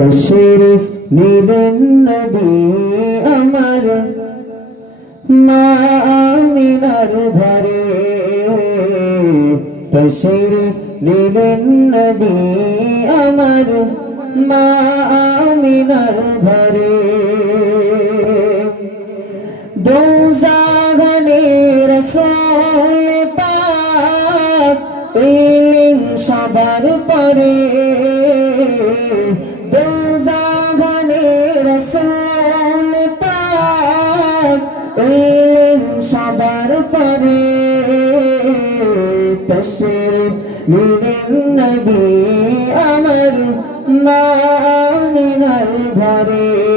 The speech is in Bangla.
তশরিফ নিলেন নবী আমার মা আমিনার ঘরে তশরিফ নিলেন নবী আমার মা আমিনার ঘরে দোজাহানে রাসূল পাক এলেন সবার পরে দোজাহানে রাসূল পাক এলেন সবার পরে তশরিফ নিলেন নবী আমার মা আমিনার ঘরে